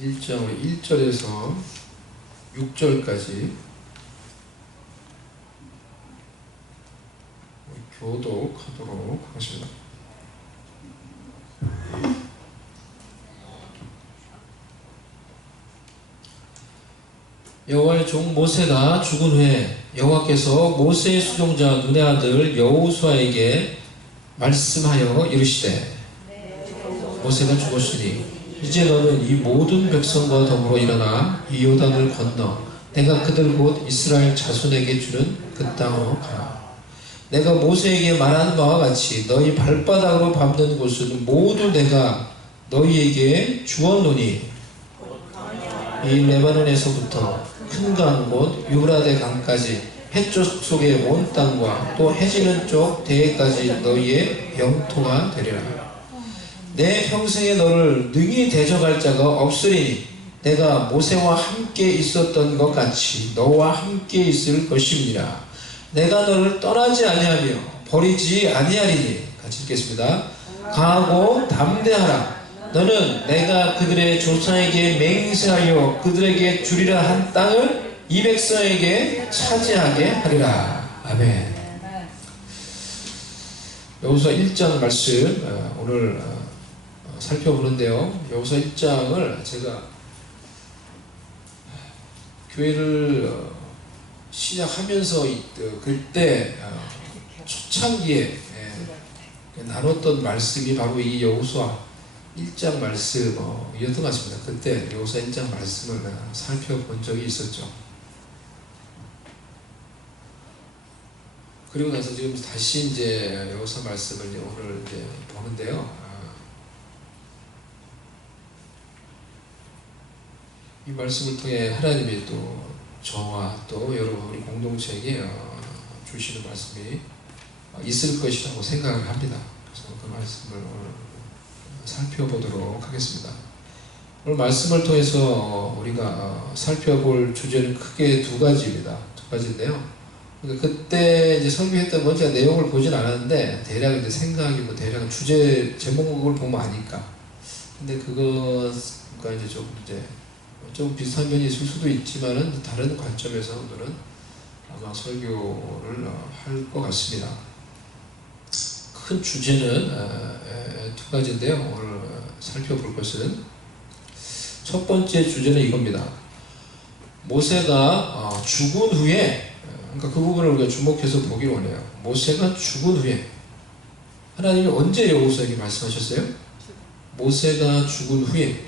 1장의 1절에서 6절까지 교독하도록 하겠습니다. 여호와의 종 모세가 죽은 후에 여호와께서 모세의 수종자 눈의 아들 여호수아에게 말씀하여 이르시되 모세가 죽었으니 이제 너는 이 모든 백성과 더불어 일어나 이 요단을 건너 내가 그들 곧 이스라엘 자손에게 주는 그 땅으로 가라. 내가 모세에게 말한 바와 같이 너희 발바닥으로 밟는 곳은 모두 내가 너희에게 주었노니 이 레바논에서부터 큰 강 곧 유브라데 강까지 해쪽 속의 온 땅과 또 해지는 쪽 대해까지 너희의 영토가 되리라. 내 평생에 너를 능히 대적할 자가 없으리니 내가 모세와 함께 있었던 것 같이 너와 함께 있을 것입니다. 내가 너를 떠나지 아니하며 버리지 아니하리니. 같이 읽겠습니다. 강하고 담대하라. 너는 내가 그들의 조상에게 맹세하여 그들에게 주리라 한 땅을 이 백성에게 차지하게 하리라. 아멘. 여호수아 1장 말씀 오늘 살펴보는데요. 여호수아 1장을 제가 교회를 시작하면서 그때 초창기에 나눴던 말씀이 바로 이 여호수아 1장 말씀이었던 것 같습니다. 그때 여호수아 1장 말씀을 살펴본 적이 있었죠. 그리고 나서 지금 다시 이제 여호수아 말씀을 오늘 이제 보는데요. 이 말씀을 통해 하나님이 또 저와 또 여러분 우리 공동체에게 주시는 말씀이 있을 것이라고 생각을 합니다. 그래서 그 말씀을 오늘 살펴보도록 하겠습니다. 오늘 말씀을 통해서 우리가 살펴볼 주제는 크게 두 가지입니다. 두 가지인데요. 그때 이제 설교했던 건 제가 내용을 보진 않았는데 대략 이제 생각이 대략 주제 제목을 보면 아니까. 근데 그거가 이제 좀 비슷한 면이 있을 수도 있지만은 다른 관점에서 오늘은 아마 설교를 할 것 같습니다. 큰 주제는 두 가지인데요. 오늘 살펴볼 것은 첫 번째 주제는 이겁니다. 모세가 죽은 후에, 그러니까 그 부분을 우리가 주목해서 보기를 원해요. 모세가 죽은 후에 하나님이 언제 여호수아에게 말씀하셨어요? 모세가 죽은 후에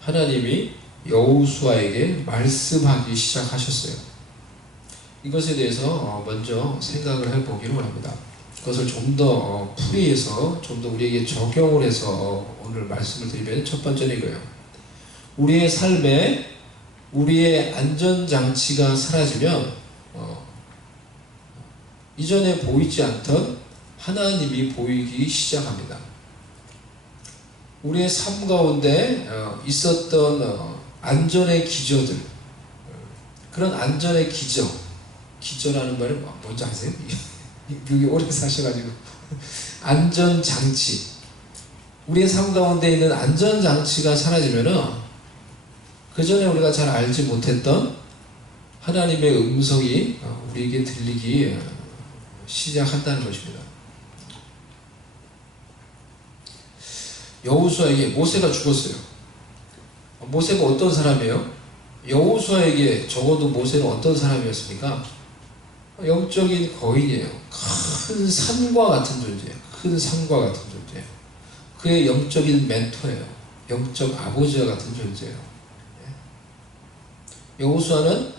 하나님이 여호수아에게 말씀하기 시작하셨어요. 이것에 대해서 먼저 생각을 해보기를 원합니다. 그것을 좀 더 풀이해서 좀 더 우리에게 적용을 해서 오늘 말씀을 드리면 첫 번째는 이거예요. 우리의 삶에 우리의 안전장치가 사라지면 이전에 보이지 않던 하나님이 보이기 시작합니다. 우리의 삶 가운데 있었던 안전의 기저들, 그런 안전의 기저라는 말이 뭔지 아세요? 여기 오래 사셔가지고 안전장치, 우리의 삶 가운데 있는 안전장치가 사라지면은 그 전에 우리가 잘 알지 못했던 하나님의 음성이 우리에게 들리기 시작한다는 것입니다. 여호수아에게 모세가 죽었어요. 모세가 어떤 사람이에요? 여호수아에게 적어도 모세는 어떤 사람이었습니까? 영적인 거인이에요. 큰 산과 같은 존재예요. 큰 산과 같은 존재예요. 그의 영적인 멘토예요. 영적 아버지와 같은 존재예요. 여호수아는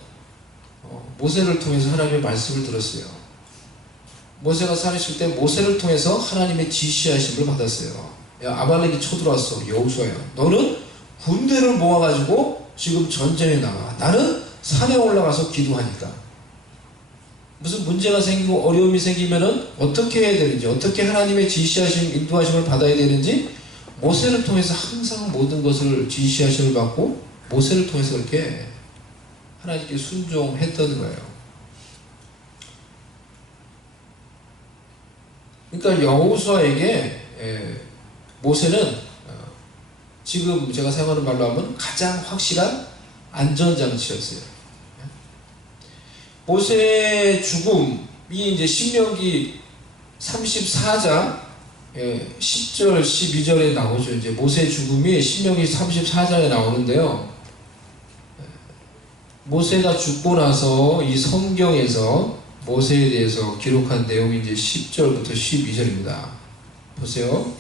모세를 통해서 하나님의 말씀을 들었어요. 모세가 살아있을 때 모세를 통해서 하나님의 지시하심을 받았어요. 야, 아말렉이 쳐들어왔어. 여호수아야, 너는 군대를 모아가지고 지금 전쟁에 나가. 나는 산에 올라가서 기도하니까. 무슨 문제가 생기고 어려움이 생기면은 어떻게 해야 되는지, 어떻게 하나님의 지시하심, 인도하심을 받아야 되는지 모세를 통해서 항상 모든 것을 지시하심을 받고 모세를 통해서 그렇게 하나님께 순종했던 거예요. 그러니까 여호수아에게 모세는 지금 제가 사용하는 말로 하면 가장 확실한 안전장치였어요. 모세의 죽음이 이제 신명기 34장 10절 12절에 나오죠. 이제 모세의 죽음이 신명기 34장에 나오는데요. 모세가 죽고 나서 이 성경에서 모세에 대해서 기록한 내용이 이제 10절부터 12절입니다. 보세요.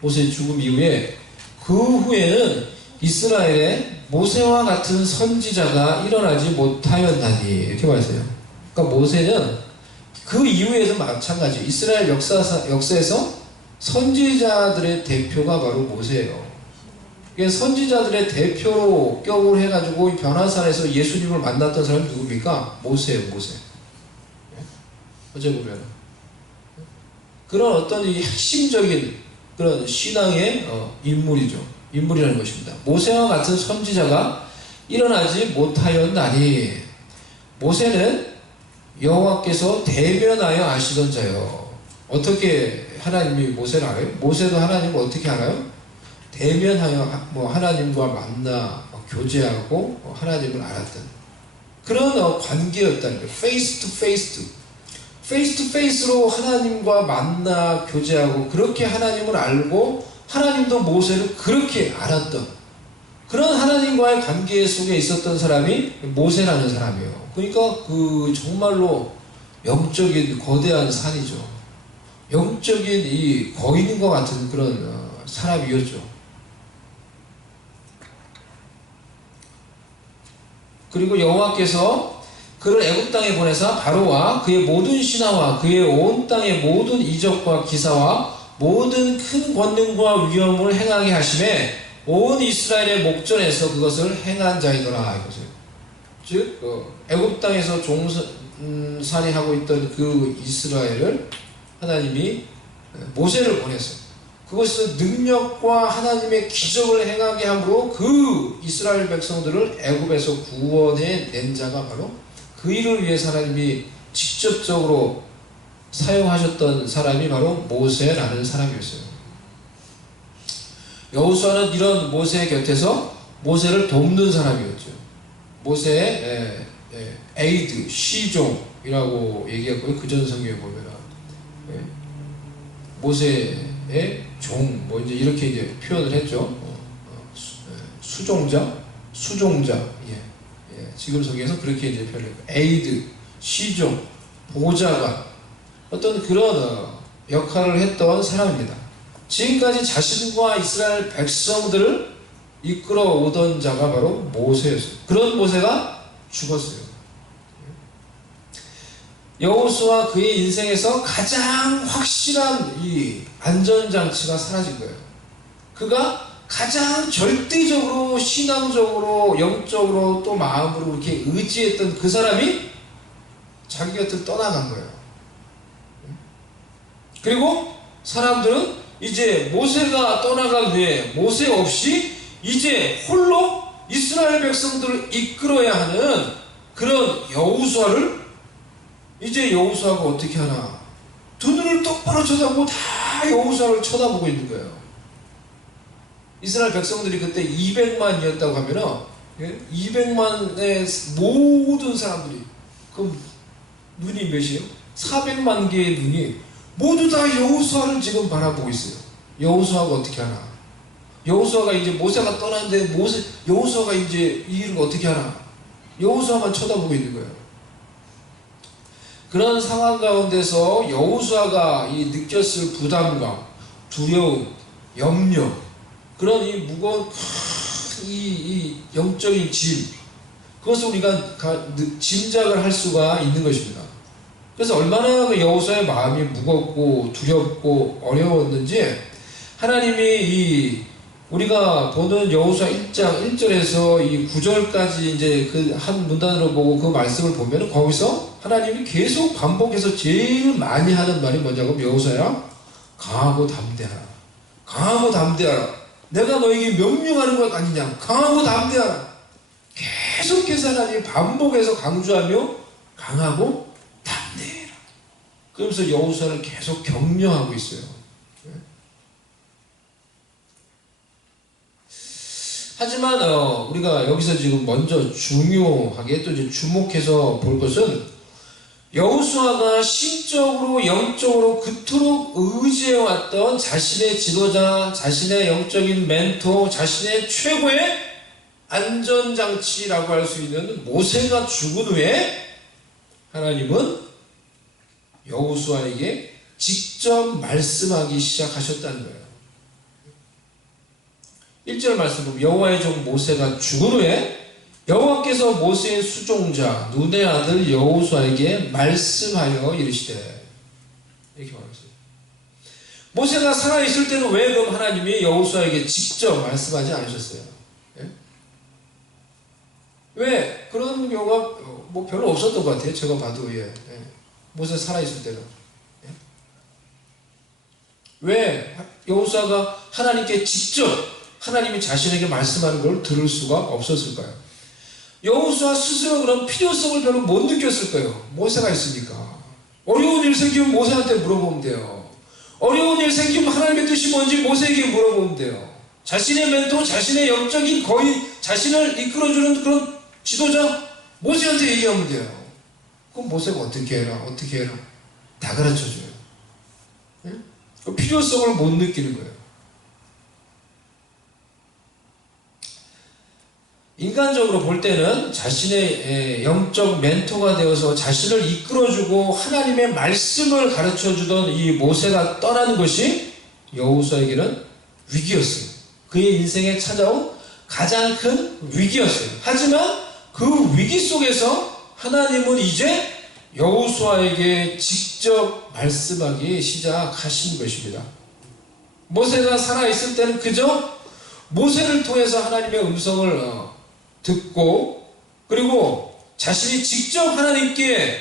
모세의 죽음 이후에 그 후에는 이스라엘에 모세와 같은 선지자가 일어나지 못하였나니 이렇게 말했어요. 그러니까 모세는 그 이후에도 마찬가지. 이스라엘 역사에서 선지자들의 대표가 바로 모세예요. 선지자들의 대표로 격을 해가지고 변화산에서 예수님을 만났던 사람이 누굽니까? 모세예요, 모세. 어째 보면 그런 어떤 이 핵심적인 그런 신앙의 인물이라는 것입니다. 모세와 같은 선지자가 일어나지 못하였나니 모세는 여호와께서 대면하여 아시던 자요. 어떻게 하나님이 모세를 알아요? 모세도 하나님을 어떻게 알아요? 대면하여 하나님과 만나 교제하고 하나님을 알았던 그런 관계였다는 거예요. 페이스 투 페이스로 하나님과 만나 교제하고 그렇게 하나님을 알고 하나님도 모세를 그렇게 알았던 그런 하나님과의 관계 속에 있었던 사람이 모세라는 사람이에요. 그러니까 그 정말로 영적인 거대한 산이죠. 영적인 이 거인과 같은 그런 사람이었죠. 그리고 여호와께서 그를 애굽 땅에 보내사 바로와 그의 모든 신하와 그의 온 땅의 모든 이적과 기사와 모든 큰 권능과 위엄을 행하게 하심에 온 이스라엘의 목전에서 그것을 행한 자이더라 이거죠. 즉 애굽 땅에서 종살이하고 있던 그 이스라엘을 하나님이 모세를 보내서 그것은 능력과 하나님의 기적을 행하게 함으로 그 이스라엘 백성들을 애굽에서 구원해 낸 자가 바로 그 일을 위해서 하나님이 직접적으로 사용하셨던 사람이 바로 모세라는 사람이었어요. 여호수아는 이런 모세의 곁에서 모세를 돕는 사람이었죠. 모세의 에이드, 시종이라고 얘기했고요. 그전 성경에 보면 모세의 종, 이제 이렇게 이제 표현을 했죠. 수종자, 지금 성경에서 그렇게 이제 표현했고, 에이드, 시종, 보좌관, 어떤 그런 역할을 했던 사람입니다. 지금까지 자신과 이스라엘 백성들을 이끌어 오던 자가 바로 모세였어요. 그런 모세가 죽었어요. 여호수아 그의 인생에서 가장 확실한 이 안전장치가 사라진 거예요. 그가 가장 절대적으로 신앙적으로 영적으로 또 마음으로 이렇게 의지했던 그 사람이 자기 곁을 떠나간 거예요. 그리고 사람들은 이제 모세가 떠나간 후에 모세 없이 이제 홀로 이스라엘 백성들을 이끌어야 하는 그런 여호수아를 이제 여호수아가 어떻게 하나 두 눈을 똑바로 쳐다보고 다 여호수아를 쳐다보고 있는 거예요. 이스라엘 백성들이 그때 200만이었다고 하면은 200만의 모든 사람들이 그럼 눈이 몇이에요? 400만 개의 눈이 모두 다 여호수아를 지금 바라보고 있어요. 여호수아가 어떻게 하나? 여호수아가 이제 모세가 떠났는데 여호수아가 이제 이 일을 어떻게 하나? 여호수아만 쳐다보고 있는 거예요. 그런 상황 가운데서 여호수아가 이 느꼈을 부담감, 두려움, 염려, 그런 이 무거운 이 영적인 짐, 그것을 우리가 짐작을 할 수가 있는 것입니다. 그래서 얼마나 그 여호수아의 마음이 무겁고 두렵고 어려웠는지 하나님이 우리가 보는 여호수아 1장 1절에서 이 9절까지 이제 그 한 문단으로 보고 그 말씀을 보면 거기서 하나님이 계속 반복해서 제일 많이 하는 말이 뭐냐고, 여호수아야 강하고 담대하라. 강하고 담대하라. 내가 너에게 명령하는 것 아니냐. 강하고 담대하라. 계속해서 하나님이 반복해서 강조하며 강하고 담대해라. 그러면서 여호수아를 계속 격려하고 있어요. 하지만 우리가 여기서 지금 먼저 중요하게 또 이제 주목해서 볼 것은 여호수아가 신적으로 영적으로 그토록 의지해왔던 자신의 지도자, 자신의 영적인 멘토, 자신의 최고의 안전장치라고 할 수 있는 모세가 죽은 후에 하나님은 여호수아에게 직접 말씀하기 시작하셨다는 거예요. 1절 말씀 보면 여호와의 종 모세가 죽은 후에 여호와께서 모세의 수종자 눈의 아들 여호수아에게 말씀하여 이르시되, 이렇게 말했어요. 모세가 살아있을 때는 왜 그럼 하나님이 여호수아에게 직접 말씀하지 않으셨어요? 예? 왜? 그런 경우가 뭐 별로 없었던 것 같아요. 제가 봐도. 예. 모세 살아있을 때는. 예? 왜 여호수아가 하나님께 직접 하나님이 자신에게 말씀하는 걸 들을 수가 없었을까요? 여호수아 스스로 그런 필요성을 별로 못 느꼈을 거예요. 모세가 있으니까. 어려운 일 생기면 모세한테 물어보면 돼요. 어려운 일 생기면 하나님의 뜻이 뭔지 모세에게 물어보면 돼요. 자신의 멘토, 자신의 영적인 거의 자신을 이끌어주는 그런 지도자 모세한테 얘기하면 돼요. 그럼 모세가 어떻게 해라, 어떻게 해라 다 가르쳐줘요. 예? 그 필요성을 못 느끼는 거예요. 인간적으로 볼 때는 자신의 영적 멘토가 되어서 자신을 이끌어주고 하나님의 말씀을 가르쳐주던 이 모세가 떠나는 것이 여호수아에게는 위기였어요. 그의 인생에 찾아온 가장 큰 위기였어요. 하지만 그 위기 속에서 하나님은 이제 여호수아에게 직접 말씀하기 시작하신 것입니다. 모세가 살아있을 때는 그저 모세를 통해서 하나님의 음성을 듣고 그리고 자신이 직접 하나님께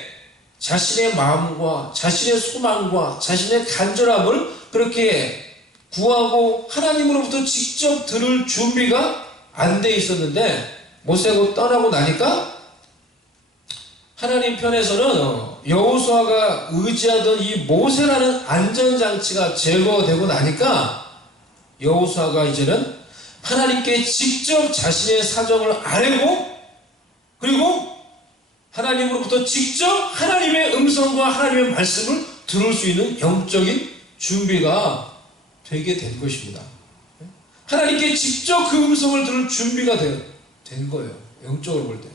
자신의 마음과 자신의 소망과 자신의 간절함을 그렇게 구하고 하나님으로부터 직접 들을 준비가 안 돼 있었는데 모세가 떠나고 나니까 하나님 편에서는 여호수아가 의지하던 이 모세라는 안전장치가 제거되고 나니까 여호수아가 이제는 하나님께 직접 자신의 사정을 아뢰고 그리고 하나님으로부터 직접 하나님의 음성과 하나님의 말씀을 들을 수 있는 영적인 준비가 되게 된 것입니다. 하나님께 직접 그 음성을 들을 준비가 된 거예요. 영적으로 볼 때.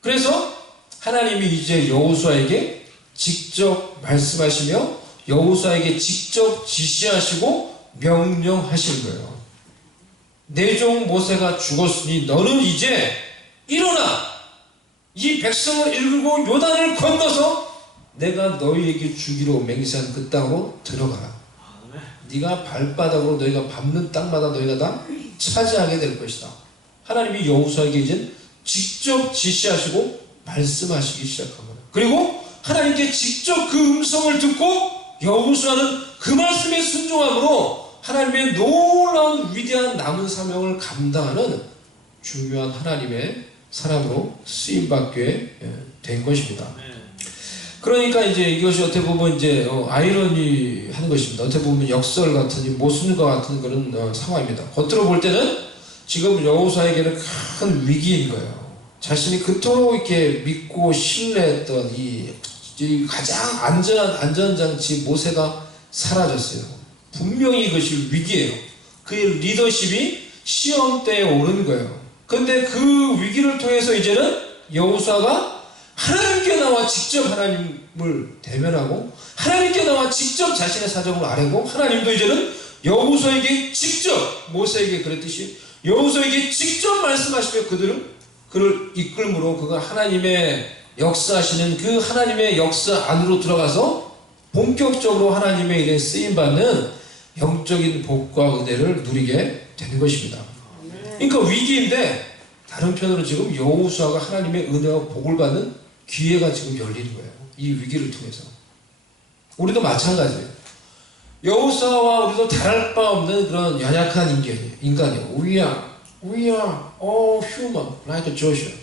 그래서 하나님이 이제 여호수아에게 직접 말씀하시며 여호수아에게 직접 지시하시고 명령하신 거예요. 내 종 모세가 죽었으니 너는 이제 일어나 이 백성을 이끌고 요단을 건너서 내가 너희에게 주기로 맹세한 그 땅으로 들어가라. 네가 발바닥으로 너희가 밟는 땅마다 너희가 다 차지하게 될 것이다. 하나님이 여호수아에게 이제 직접 지시하시고 말씀하시기 시작한 거예요. 그리고 하나님께 직접 그 음성을 듣고 여호수아는 그 말씀에 순종함으로 하나님의 놀라운 위대한 남은 사명을 감당하는 중요한 하나님의 사람으로 쓰임받게 된 것입니다. 그러니까 이제 이것이 어떻게 보면 이제 아이러니한 것입니다. 어떻게 보면 역설 같은 모순과 같은 그런 상황입니다. 겉으로 볼 때는 지금 여호수아에게는 큰 위기인 거예요. 자신이 그토록 이렇게 믿고 신뢰했던 이 가장 안전한 안전장치 모세가 사라졌어요. 분명히 이것이 위기예요. 그의 리더십이 시험대에 오른 거예요. 그런데 그 위기를 통해서 이제는 여호수아가 하나님께 나와 직접 하나님을 대면하고 하나님께 나와 직접 자신의 사정을 아뢰고 하나님도 이제는 여호수아에게 직접 모세에게 그랬듯이 여호수아에게 직접 말씀하시며 그를 이끌므로 그가 하나님의 역사하시는 그 하나님의 역사 안으로 들어가서 본격적으로 하나님의 일에 쓰임받는 영적인 복과 은혜를 누리게 되는 것입니다. 그러니까 위기인데 다른 편으로 지금 여호수아가 하나님의 은혜와 복을 받는 기회가 지금 열리는 거예요. 이 위기를 통해서. 우리도 마찬가지예요. 여호수아와 우리도 다를 바 없는 그런 연약한 인간이에요. We are all human, like Joshua.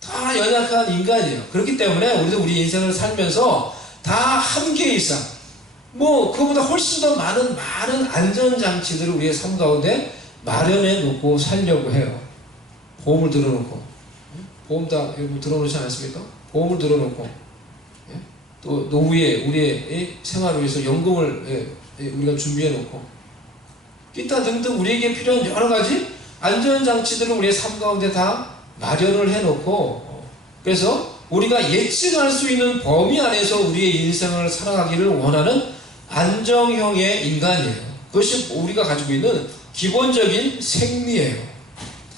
다 연약한 인간이에요. 그렇기 때문에 우리도 우리 인생을 살면서 다 한계 이상, 그거보다 훨씬 더 많은 안전장치들을 우리의 삶 가운데 마련해 놓고 살려고 해요. 보험을 들어놓고. 보험 다 들어놓지 않았습니까? 보험을 들어놓고. 또 노후에 우리의 생활을 위해서 연금을 우리가 준비해 놓고. 기타 등등 우리에게 필요한 여러 가지 안전장치들을 우리의 삶 가운데 다 마련을 해놓고, 그래서 우리가 예측할 수 있는 범위 안에서 우리의 인생을 살아가기를 원하는 안정형의 인간이에요. 그것이 우리가 가지고 있는 기본적인 생리예요.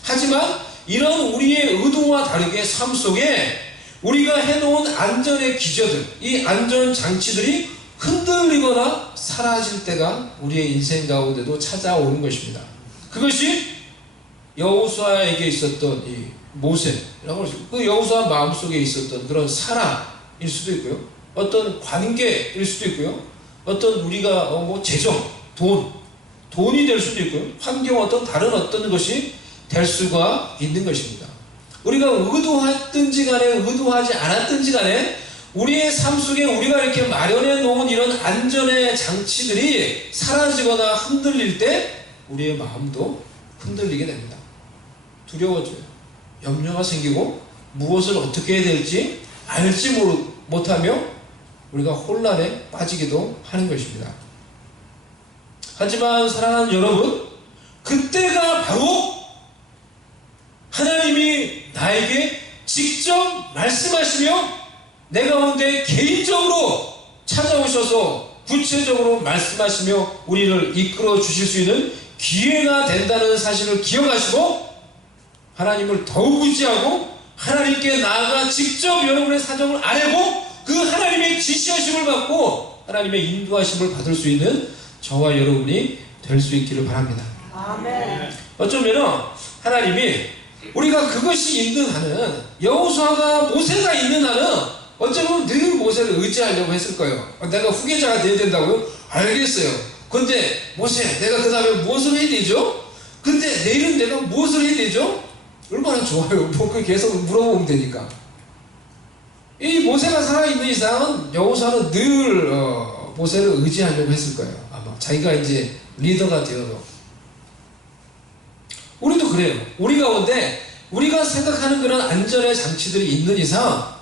하지만 이런 우리의 의도와 다르게 삶 속에 우리가 해놓은 안전의 기저들, 이 안전장치들이 흔들리거나 사라질 때가 우리의 인생 가운데도 찾아오는 것입니다. 그것이 여호수아에게 있었던 이 모세라고 하죠. 그 여호수아 마음속에 있었던 그런 사랑일 수도 있고요. 어떤 관계일 수도 있고요. 어떤 우리가 재정, 돈이 될 수도 있고요. 환경 어떤 다른 어떤 것이 될 수가 있는 것입니다. 우리가 의도했든지 간에 의도하지 않았든지 간에 우리의 삶 속에 우리가 이렇게 마련해 놓은 이런 안전의 장치들이 사라지거나 흔들릴 때 우리의 마음도 흔들리게 됩니다. 두려워져요. 염려가 생기고 무엇을 어떻게 해야 될지 알지 못하며 우리가 혼란에 빠지기도 하는 것입니다. 하지만 사랑하는 여러분, 그때가 바로 하나님이 나에게 직접 말씀하시며 내 가운데 개인적으로 찾아오셔서 구체적으로 말씀하시며 우리를 이끌어 주실 수 있는 기회가 된다는 사실을 기억하시고 하나님을 더욱 의지하고 하나님께 나아가 직접 여러분의 사정을 아뢰고 그 하나님의 지시하심을 받고 하나님의 인도하심을 받을 수 있는 저와 여러분이 될 수 있기를 바랍니다. 아멘. 어쩌면 하나님이 우리가 그것이 있는 한은 여호수아가 모세가 있는 한은 어쩌면 늘 모세를 의지하려고 했을 거예요. 내가 후계자가 돼야 된다고요? 알겠어요. 근데 모세, 내가 그 다음에 무엇을 해야 되죠? 근데 내일은 내가 무엇을 해야 되죠? 얼마나 좋아요. 그 계속 물어보면 되니까. 이 모세가 살아있는 이상은 여호수아는 늘 모세를 의지하려고 했을 거예요. 아마 자기가 이제 리더가 되어서. 우리도 그래요. 우리 가운데 우리가 생각하는 그런 안전의 장치들이 있는 이상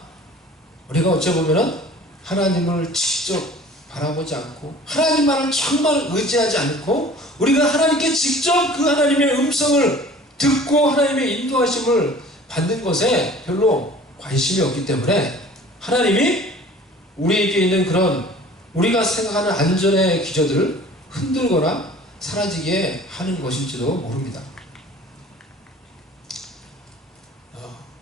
우리가 어쩌보면 하나님을 직접 바라보지 않고 하나님만을 정말 의지하지 않고 우리가 하나님께 직접 그 하나님의 음성을 듣고 하나님의 인도하심을 받는 것에 별로 관심이 없기 때문에 하나님이 우리에게 있는 그런 우리가 생각하는 안전의 기저들을 흔들거나 사라지게 하는 것일지도 모릅니다.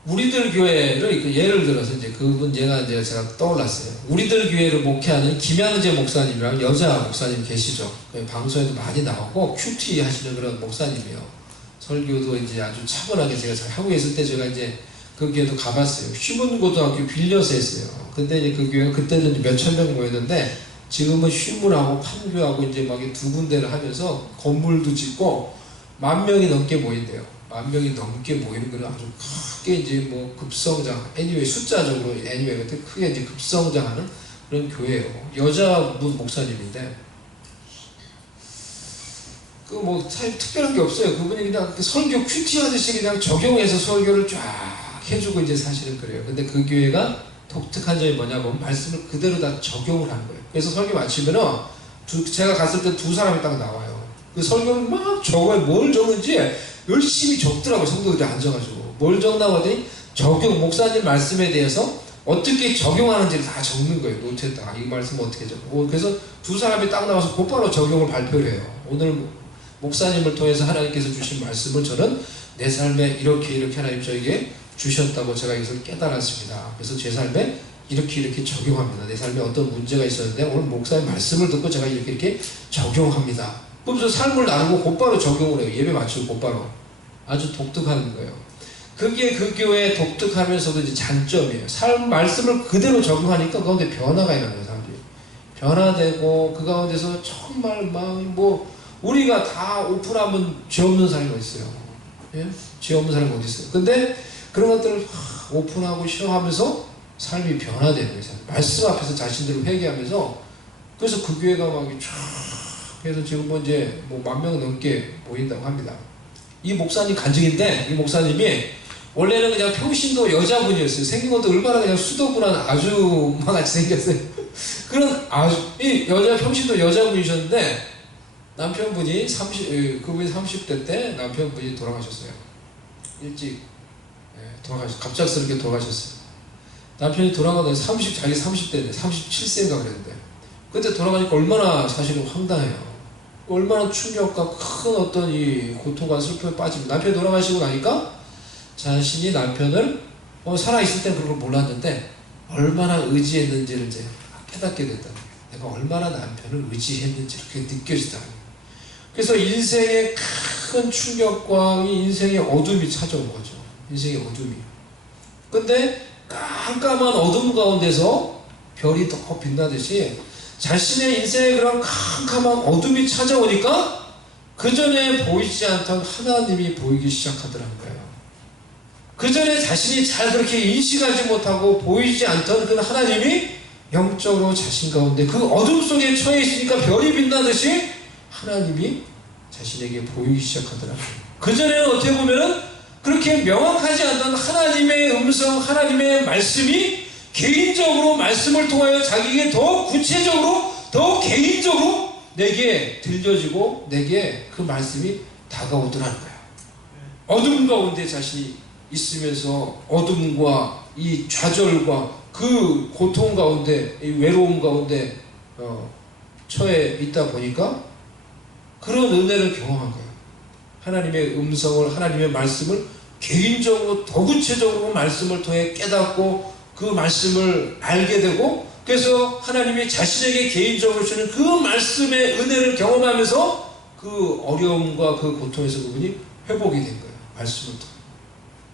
우리들 교회를 예를 들어서 이제 그분 제가 떠올랐어요. 우리들 교회를 목회하는 김양재 목사님이랑 여자 목사님 계시죠. 방송에도 많이 나오고 큐티 하시는 그런 목사님이에요. 설교도 이제 아주 차분하게 제가 한국에 있을 때 제가 이제 그 교회도 가봤어요. 휘문고등학교 빌려서 했어요. 근데 이제 그 교회가 그때는 몇천 명 모였는데 지금은 휘문하고 판교하고 이제 막 두 군데를 하면서 건물도 짓고 10,000명이 넘게 모인대요. 10,000명이 넘게 모이는 건 아주 크게 이제 급성장, 애니웨이 숫자적으로 애니웨이 같은 크게 이제 급성장하는 그런 교회예요. 여자분 목사님인데 사실 특별한 게 없어요. 그분이 그냥 설교 큐티 하듯이 그냥 적용해서 설교를 쫙 해주고 이제 사실은 그래요. 근데 그 교회가 독특한 점이 뭐냐면 말씀을 그대로 다 적용을 하는 거예요. 그래서 설교 마치면은 제가 갔을 때 두 사람이 딱 나와요. 그 설교를 막 적어요. 뭘 적은지 열심히 적더라고요. 성도들이 앉아가지고. 뭘 적나고 하더니 목사님 말씀에 대해서 어떻게 적용하는지를 다 적는 거예요. 노트에다가. 이 말씀은 어떻게 적고. 그래서 두 사람이 딱 나와서 곧바로 적용을 발표를 해요. 오늘 목사님을 통해서 하나님께서 주신 말씀을 저는 내 삶에 이렇게 하나님 저에게 주셨다고 제가 이것을 깨달았습니다. 그래서 제 삶에 이렇게 적용합니다. 내 삶에 어떤 문제가 있었는데 오늘 목사의 말씀을 듣고 제가 이렇게 적용합니다. 그러면서 삶을 나누고 곧바로 적용을 해요. 예배 마치고 곧바로. 아주 독특한 거예요. 그게 그 교회의 독특하면서도 이제 장점이에요. 말씀을 그대로 적용하니까 그 가운데 변화가 일어나요. 사람들이. 변화되고 그 가운데서 정말 우리가 다 오픈하면 죄 없는 사람이 어디 있어요? 예? 죄 없는 사람이 어디 있어요? 근데 그런 것들을 오픈하고 시험하면서 삶이 변화되는 거예요. 말씀 앞에서 자신들을 회개하면서 그래서 그 교회가 쫙 그래서 지금 뭐 이제 뭐 10,000명 넘게 모인다고 합니다. 이 목사님 간증인데, 이 목사님이 원래는 그냥 평신도 여자분이었어요. 생긴 것도 얼마나 그냥 수도분한 아주마 같이 생겼어요. 그런 이 평신도 여자분이셨는데, 남편분이 그분이 30대 때 남편분이 돌아가셨어요. 일찍 갑작스럽게 돌아가셨어요. 남편이 돌아가던 자기 30대인데 37세인가 그랬는데, 그때 돌아가니까 얼마나 사실은 황당해요. 얼마나 충격과 큰 어떤 이 고통과 슬픔에 빠집니다. 남편이 돌아가시고 나니까 자신이 남편을 살아있을 땐 그런 걸 몰랐는데 얼마나 의지했는지를 이제 깨닫게 됐다. 내가 얼마나 남편을 의지했는지 이렇게 느껴지다. 그래서 인생의 큰 충격과 이 인생의 어둠이 찾아온 거죠. 인생의 어둠이. 근데 깜깜한 어둠 가운데서 별이 더 빛나듯이 자신의 인생에 그런 캄캄한 어둠이 찾아오니까 그 전에 보이지 않던 하나님이 보이기 시작하더라는 거예요. 그 전에 자신이 잘 그렇게 인식하지 못하고 보이지 않던 그 하나님이 영적으로 자신 가운데 그 어둠 속에 처해 있으니까 별이 빛나듯이 하나님이 자신에게 보이기 시작하더라고요. 그 전에는 어떻게 보면은 그렇게 명확하지 않던 하나님의 음성, 하나님의 말씀이 개인적으로 말씀을 통하여 자기에게 더 구체적으로, 더 개인적으로 내게 들려지고 내게 그 말씀이 다가오더라는 거예요. 어둠 가운데 자신이 있으면서 어둠과 이 좌절과 그 고통 가운데, 이 외로움 가운데 처해 있다 보니까 그런 은혜를 경험한 거예요. 하나님의 음성을, 하나님의 말씀을 개인적으로 더 구체적으로 말씀을 통해 깨닫고 그 말씀을 알게 되고, 그래서 하나님이 자신에게 개인적으로 주는 그 말씀의 은혜를 경험하면서 그 어려움과 그 고통에서 그분이 회복이 된 거예요.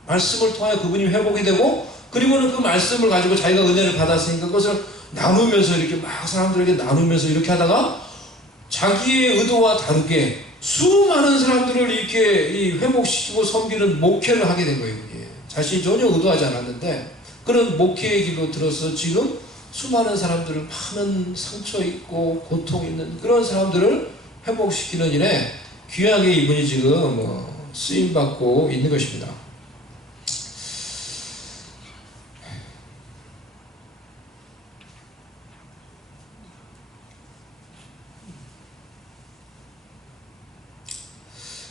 말씀을 통하여 그분이 회복이 되고, 그리고는 그 말씀을 가지고 자기가 은혜를 받았으니까 그것을 나누면서 이렇게 막 사람들에게 나누면서 이렇게 하다가 자기의 의도와 다르게 수많은 사람들을 이렇게 회복시키고 섬기는 목회를 하게 된 거예요. 자신이 전혀 의도하지 않았는데 그런 목회의 길로 들어서 지금 수많은 사람들을, 많은 상처 있고 고통 있는 그런 사람들을 회복시키는 일에 귀하게 이분이 지금 쓰임받고 있는 것입니다.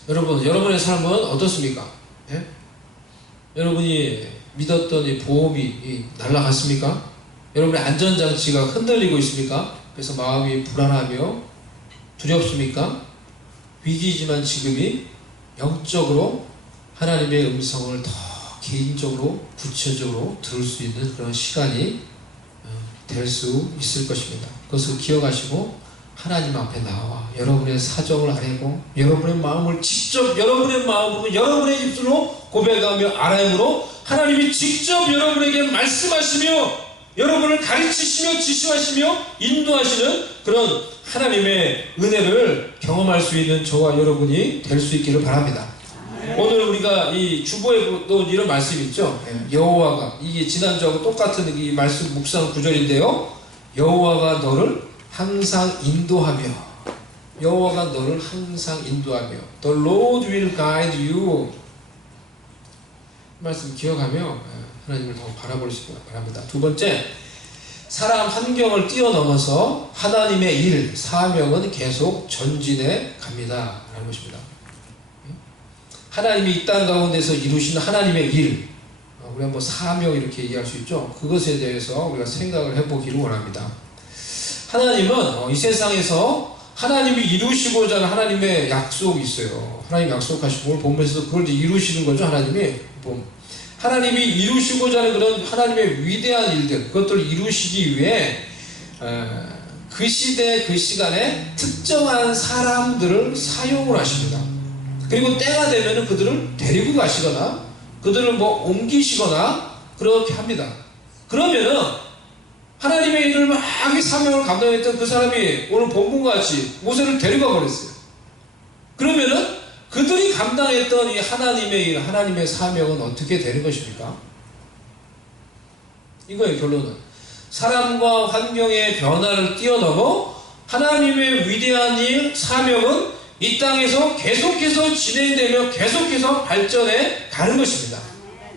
여러분, 여러분의 삶은 어떻습니까? 예? 여러분이 믿었던 이 보험이 날아갔습니까? 여러분의 안전장치가 흔들리고 있습니까? 그래서 마음이 불안하며 두렵습니까? 위기이지만 지금이 영적으로 하나님의 음성을 더 개인적으로 구체적으로 들을 수 있는 그런 시간이 될 수 있을 것입니다. 그것을 기억하시고 하나님 앞에 나와 여러분의 사정을 아뢰고 여러분의 마음을 직접 여러분의 마음으로 여러분의 입술로 고백하며 아뢰므로 하나님이 직접 여러분에게 말씀하시며 여러분을 가르치시며 지시하시며 인도하시는 그런 하나님의 은혜를 경험할 수 있는 저와 여러분이 될 수 있기를 바랍니다. 오늘 우리가 이 주보에도 이런 말씀이 있죠. 여호와가, 이게 지난주하고 똑같은 이 말씀 묵상 구절인데요. 여호와가 너를 항상 인도하며, 여호와가 너를 항상 인도하며, The Lord will guide you. 말씀 기억하며 하나님을 더 바라보시기 바랍니다. 두 번째, 사람 환경을 뛰어넘어서 하나님의 일, 사명은 계속 전진해 갑니다 라는 것입니다. 하나님이 이 땅 가운데서 이루신 하나님의 일, 우리가 뭐 사명 이렇게 얘기할 수 있죠. 그것에 대해서 우리가 생각을 해보기를 원합니다. 하나님은 이 세상에서 하나님이 이루시고자 하는 하나님의 약속이 있어요. 하나님 약속하시고 오늘 보면서 그걸 이제 이루시는 거죠. 하나님이 이루시고자 하는 그런 하나님의 위대한 일들, 그것들을 이루시기 위해 그 시대 그 시간에 특정한 사람들을 사용을 하십니다. 그리고 때가 되면 그들을 데리고 가시거나 그들을 뭐 옮기시거나 그렇게 합니다. 그러면은 하나님의 일을 막 사명을 감당했던 그 사람이 오늘 본문과 같이 모세를 데려가 버렸어요. 그러면은 그들이 감당했던 이 하나님의 일, 하나님의 사명은 어떻게 되는 것입니까? 이거예요, 결론은. 사람과 환경의 변화를 뛰어넘어 하나님의 위대한 일, 사명은 이 땅에서 계속해서 진행되며 계속해서 발전해 가는 것입니다.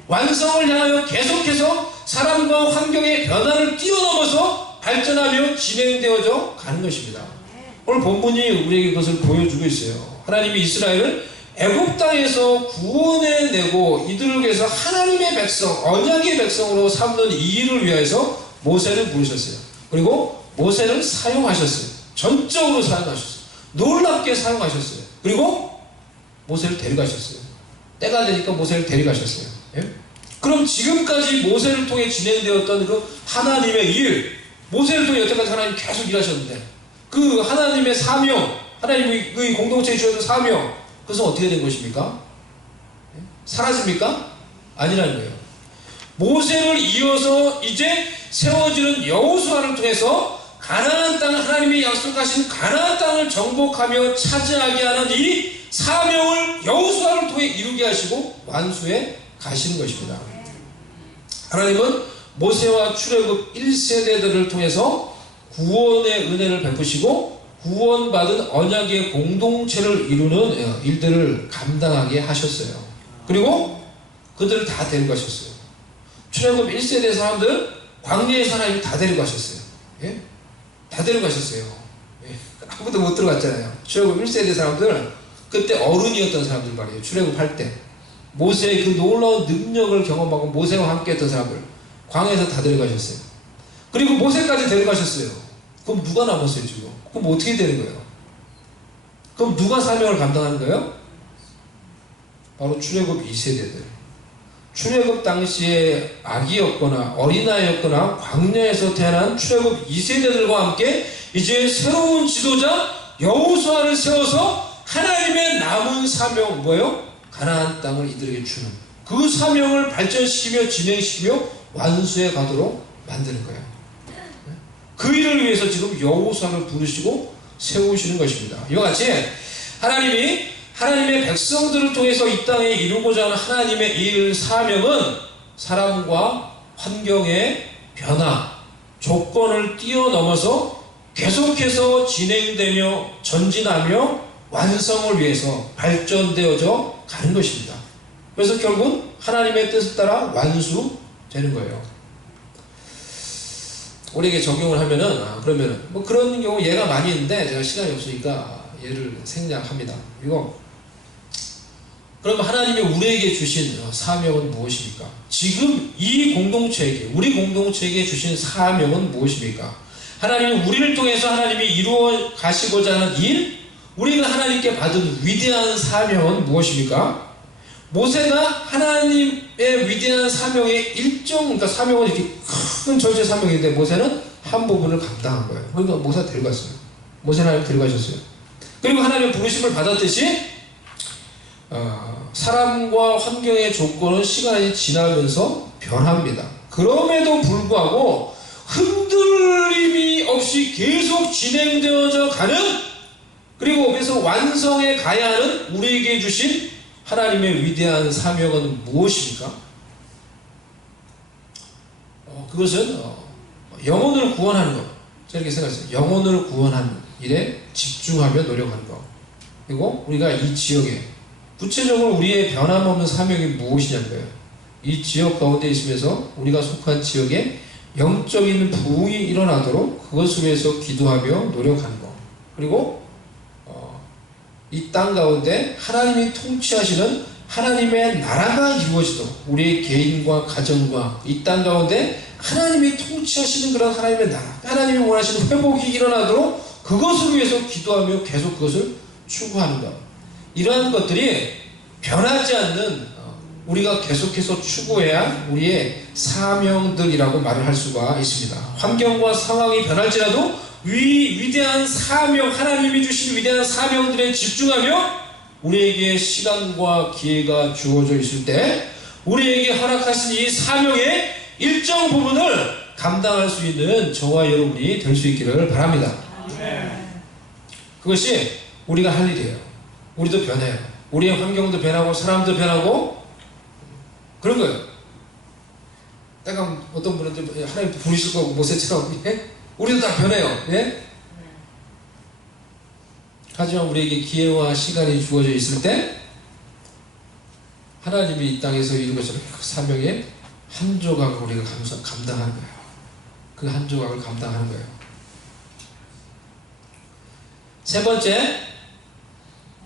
완성을 향하여 계속해서 사람과 환경의 변화를 뛰어넘어서 발전하며 진행되어져 가는 것입니다. 오늘 본문이 우리에게 그것을 보여주고 있어요. 하나님이 이스라엘을 애굽 땅에서 구원해내고 이들을 위해서 하나님의 백성, 언약의 백성으로 삼는 이 일을 위해서 모세를 부르셨어요. 그리고 모세를 사용하셨어요. 전적으로 사용하셨어요. 놀랍게 사용하셨어요. 그리고 모세를 데려가셨어요. 때가 되니까 모세를 데려가셨어요. 예? 그럼 지금까지 모세를 통해 진행되었던 그 하나님의 일, 모세를 통해 여태까지 하나님 계속 일하셨는데 그 하나님의 사명, 하나님의 그 공동체에 주셨던 사명, 그것은 어떻게 된 것입니까? 예? 사라집니까? 아니라는 거예요. 모세를 이어서 이제 세워지는 여호수아를 통해서 가나안 땅, 하나님이 약속하신 가나안 땅을 정복하며 차지하게 하는 이 사명을 여호수아를 통해 이루게 하시고 완수해 가시는 것입니다. 하나님은 모세와 출애굽 1세대들을 통해서 구원의 은혜를 베푸시고 구원받은 언약의 공동체를 이루는 일들을 감당하게 하셨어요. 그리고 그들을 다 데려가셨어요. 출애굽 1세대 사람들, 광야에서 하나님이 다 데려가셨어요. 예? 다 데려가셨어요. 예. 아무도 못 들어갔잖아요. 출애굽 1세대 사람들, 그때 어른이었던 사람들 말이에요. 출애굽할 때 모세의 그 놀라운 능력을 경험하고 모세와 함께 했던 사람들 광야에서 다 데려가셨어요. 그리고 모세까지 데려가셨어요. 그럼 누가 남았어요 지금? 그럼 어떻게 되는 거예요? 그럼 누가 사명을 감당하는 거예요? 바로 출애굽 2세대들. 출애굽 당시에 아기였거나 어린아이였거나 광야에서 태어난 출애굽 2세대들과 함께 이제 새로운 지도자 여호수아를 세워서 하나님의 남은 사명 뭐예요? 가나안 땅을 이들에게 주는 그 사명을 발전시키며 진행시키며 완수해 가도록 만드는 거예요. 그 일을 위해서 지금 여호수아를 부르시고 세우시는 것입니다. 이와 같이 하나님이 하나님의 백성들을 통해서 이 땅에 이루고자 하는 하나님의 일 사명은 사람과 환경의 변화, 조건을 뛰어넘어서 계속해서 진행되며 전진하며 완성을 위해서 발전되어져 가는 것입니다. 그래서 결국 하나님의 뜻을 따라 완수되는 거예요. 우리에게 적용을 하면은 그러면은 뭐 그런 경우 예가 많이 있는데 제가 시간이 없으니까 예를 생략합니다. 이거 그럼 하나님이 우리에게 주신 사명은 무엇입니까? 지금 이 공동체에게, 우리 공동체에게 주신 사명은 무엇입니까? 하나님은 우리를 통해서 하나님이 이루어 가시고자 하는 일, 우리가 하나님께 받은 위대한 사명은 무엇입니까? 모세가 하나님의 위대한 사명의 일정, 그러니까 사명은 이렇게 큰 전체 사명인데 모세는 한 부분을 감당한 거예요. 그러니까 모세가 데려갔어요. 모세는 하나님 데려가셨어요. 그리고 하나님의 부르심을 받았듯이 사람과 환경의 조건은 시간이 지나면서 변합니다. 그럼에도 불구하고 흔들림이 없이 계속 진행되어져 가는, 그리고 그래서 완성해 가야 하는 우리에게 주신 하나님의 위대한 사명은 무엇입니까? 그것은 영혼을 구원하는 것. 제가 이렇게 생각했어요. 영혼을 구원하는 일에 집중하며 노력하는 것. 그리고 우리가 이 지역에 구체적으로 우리의 변함없는 사명이 무엇이냐는 거예요. 이 지역 가운데 있으면서 우리가 속한 지역에 영적인 부흥이 일어나도록 그것을 위해서 기도하며 노력하는 것. 그리고 이 땅 가운데 하나님이 통치하시는 하나님의 나라가 이루어지도록 우리의 개인과 가정과 이 땅 가운데 하나님이 통치하시는 그런 하나님의 나라, 하나님이 원하시는 회복이 일어나도록 그것을 위해서 기도하며 계속 그것을 추구하는 것. 이러한 것들이 변하지 않는 우리가 계속해서 추구해야 우리의 사명들이라고 말을 할 수가 있습니다. 환경과 상황이 변할지라도 위대한 사명, 하나님이 주신 위대한 사명들에 집중하며 우리에게 시간과 기회가 주어져 있을 때 우리에게 허락하신 이 사명의 일정 부분을 감당할 수 있는 저와 여러분이 될 수 있기를 바랍니다. 그것이 우리가 할 일이에요. 우리도 변해요. 우리의 환경도 변하고 사람도 변하고 그런 거예요. 약간 어떤 분은 하나님 부르실 거고 모세처럼 예? 우리도 다 변해요. 예? 하지만 우리에게 기회와 시간이 주어져 있을 때 하나님이 이 땅에서 이루어지는 그 사명의 한 조각을 우리가 감당하는 거예요. 그 한 조각을 감당하는 거예요. 세 번째,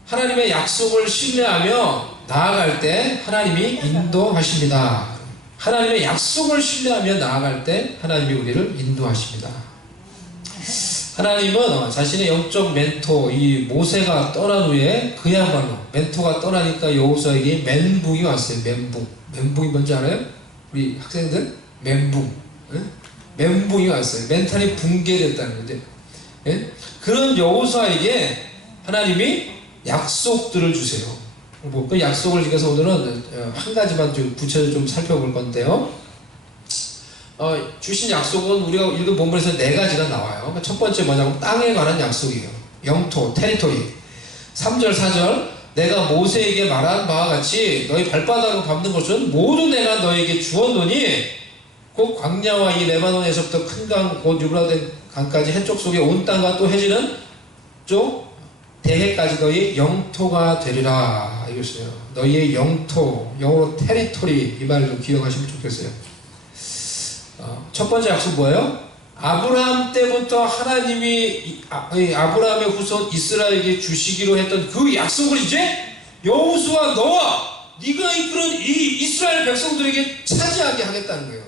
하나님의 약속을 신뢰하며 나아갈 때 하나님이 인도하십니다. 하나님의 약속을 신뢰하며 나아갈 때 하나님이 우리를 인도하십니다. 하나님은 자신의 영적 멘토 이 모세가 떠난 후에 그야말로 멘토가 떠나니까 여호수아에게 멘붕이 왔어요. 멘붕이 뭔지 알아요? 우리 학생들? 멘붕. 멘붕이 왔어요. 멘탈이 붕괴됐다는 거죠. 그런 여호수아에게 하나님이 약속들을 주세요. 그 약속을 위해서 오늘은 한 가지만 좀 구체적으로 좀 살펴볼 건데요. 주신 약속은 우리가 읽은 본문에서 네 가지가 나와요. 첫 번째 뭐냐면 땅에 관한 약속이에요. 영토, 테리토리. 3절, 4절 내가 모세에게 말한 바와 같이 너희 발바닥으로 밟는 것은 모두 내가 너에게 주었노니 곧 광야와 이 레바논에서부터 큰 강, 곧 유브라데 강까지 해쪽 속에 온 땅과 또 해지는 쪽 대해까지 너희 영토가 되리라. 이것이에요. 너희의 영토, 영어로 테리토리 이 말을 좀 기억하시면 좋겠어요. 첫 번째 약속 뭐예요? 아브라함 때부터 하나님이 아브라함의 후손 이스라엘에게 주시기로 했던 그 약속을 이제 여호수아 너와 네가 이끄는 이 이스라엘 백성들에게 차지하게 하겠다는 거예요.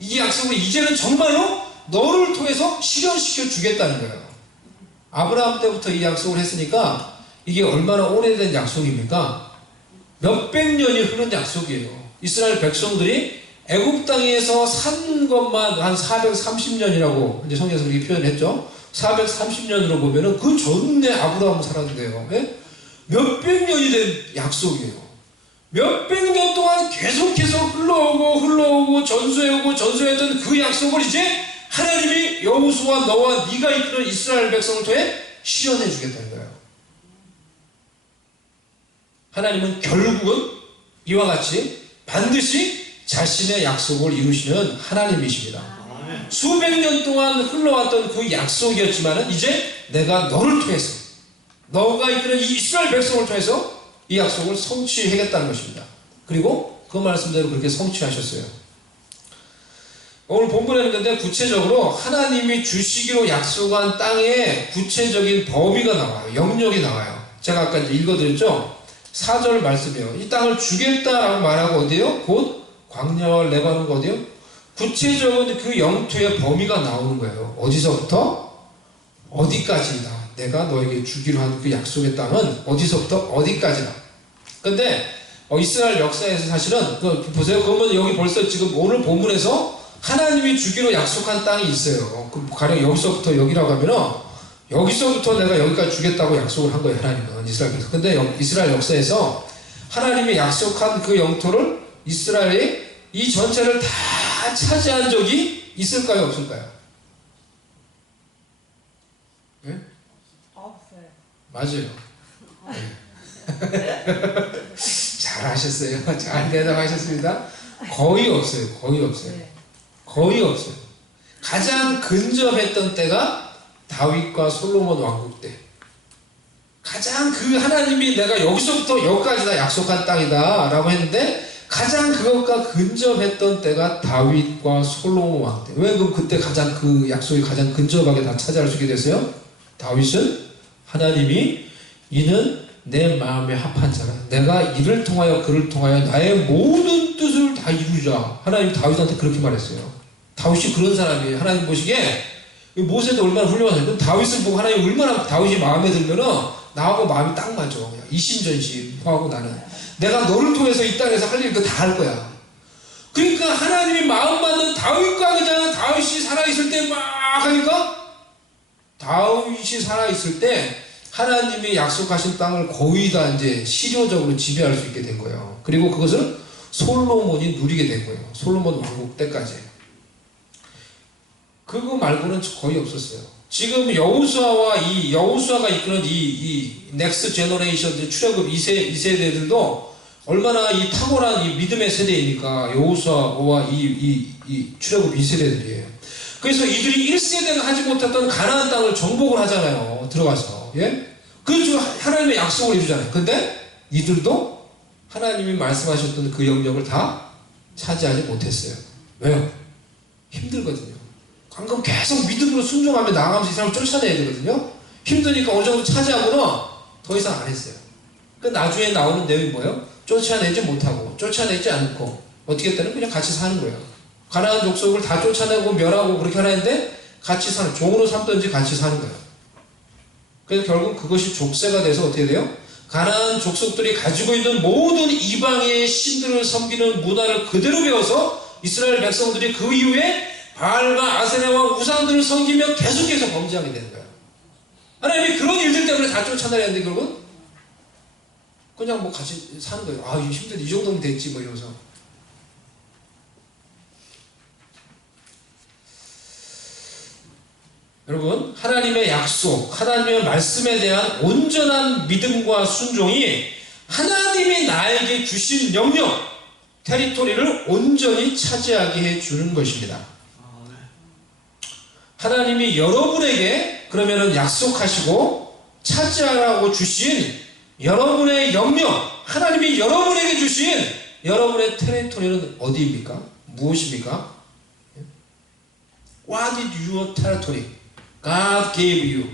이 약속을 이제는 정말로 너를 통해서 실현시켜 주겠다는 거예요. 아브라함 때부터 이 약속을 했으니까 이게 얼마나 오래된 약속입니까? 몇백 년이 흐른 약속이에요. 이스라엘 백성들이 애굽 땅에서 산 것만 한 430년이라고 이제 성경에서 그렇게 표현했죠. 430년으로 보면은 그 전에 아브라함은 살았는데요. 예? 몇백 년이 된 약속이에요. 몇백 년 동안 계속해서 흘러오고 전수했던 그 약속을 이제 하나님이 여호수아 너와 네가 이끄는 이스라엘 백성을 통해 실현해 주겠다는 거예요. 하나님은 결국은 이와 같이 반드시 자신의 약속을 이루시는 하나님이십니다. 수백 년 동안 흘러왔던 그 약속이었지만은 이제 내가 너를 통해서 너가 이끄는 이 이스라엘 백성을 통해서 이 약속을 성취하겠다는 것입니다. 그리고 그 말씀대로 그렇게 성취하셨어요. 오늘 본문에는 근데 구체적으로 하나님이 주시기로 약속한 땅에 구체적인 범위가 나와요. 영역이 나와요. 제가 아까 이제 읽어드렸죠? 4절 말씀이에요. 이 땅을 주겠다라고 말하고 어디요? 곧 광야와 레바논 어디요? 구체적인 그 영토의 범위가 나오는 거예요. 어디서부터? 어디까지다. 내가 너에게 주기로 한 그 약속의 땅은 어디서부터 어디까지다. 근데 이스라엘 역사에서 사실은 보세요. 그러면 여기 벌써 지금 오늘 본문에서 하나님이 주기로 약속한 땅이 있어요. 가령 여기서부터 여기라고 하면은 여기서부터 내가 여기까지 주겠다고 약속을 한 거예요. 하나님은 이스라엘에서. 근데 이스라엘 역사에서 하나님이 약속한 그 영토를 이스라엘이 이 전체를 다 차지한 적이 있을까요? 없을까요? 네? 없어요. 맞아요. 네. 잘하셨어요. 잘 대답하셨습니다. 거의 없어요. 거의 없어요. 네. 거의 없어요. 가장 근접했던 때가 다윗과 솔로몬 왕국 때. 가장 그 하나님이 내가 여기서부터 여기까지다 약속한 땅이다 라고 했는데 가장 그것과 근접했던 때가 다윗과 솔로몬 왕 때. 왜 그럼 그때 가장 그 약속이 가장 근접하게 다 차지할 수 있게 됐어요? 다윗은 하나님이 이는 내 마음에 합한 자라. 내가 이를 통하여 그를 통하여 나의 모든 뜻을 다 이루자. 하나님 다윗한테 그렇게 말했어요. 다윗이 그런 사람이에요. 하나님 보시기에 모세도 얼마나 훌륭하세요. 다윗을 보고 하나님 얼마나 다윗이 마음에 들면은 나하고 마음이 딱 맞아. 그냥 이심전심하고 나는 내가 너를 통해서 이 땅에서 할 일 다 할 거야. 그러니까 하나님이 마음 맞는 다윗과 그냥 다윗이 살아있을 때 막 하니까 다윗이 살아있을 때 하나님이 약속하신 땅을 거의 다 이제 실효적으로 지배할 수 있게 된 거예요. 그리고 그것을 솔로몬이 누리게 된 거예요. 솔로몬 왕국 때까지. 그거 말고는 거의 없었어요. 지금 여호수아가 이끄는 이 넥스트 제너레이션 출애굽 2세대들도 얼마나 이 탁월한 이 믿음의 세대이니까 여호수아와 이 출애굽 2세대들이에요. 그래서 이들이 1세대가 하지 못했던 가나안 땅을 정복을 하잖아요. 들어가서. 예? 그래서 하나님의 약속을 이루잖아요. 근데 이들도 하나님이 말씀하셨던 그 영역을 다 차지하지 못했어요. 왜요? 힘들거든요. 방금 계속 믿음으로 순종하며 나아가면서 이 사람을 쫓아내야 되거든요. 힘드니까 어느 정도 차지하고는 더 이상 안 했어요. 그 나중에 나오는 내용이 뭐예요? 쫓아내지 못하고 쫓아내지 않고 어떻게 했다는 그냥 같이 사는 거예요. 가나안 족속을 다 쫓아내고 멸하고 그렇게 하는데 같이 사는, 종으로 삼든지 같이 사는 거예요. 그래서 결국 그것이 족쇄가 돼서 어떻게 돼요? 가나안 족속들이 가지고 있는 모든 이방의 신들을 섬기는 문화를 그대로 배워서 이스라엘 백성들이 그 이후에 바알과 아세라와 우상들을 섬기며 계속해서 범죄하게 되는 거예요. 하나님이 그런 일들 때문에 다 쫓아내야 하는데 결국은 그냥 뭐 같이 사는 거예요. 아, 힘든데 이 정도면 됐지 뭐 이러면서. 여러분, 하나님의 약속, 하나님의 말씀에 대한 온전한 믿음과 순종이 하나님이 나에게 주신 영역, 테리토리를 온전히 차지하게 해주는 것입니다. 하나님이 여러분에게 그러면은 약속하시고 차지하라고 주신 여러분의 영역, 하나님이 여러분에게 주신 여러분의 테리토리는 어디입니까? 무엇입니까? What is your territory? God gave you.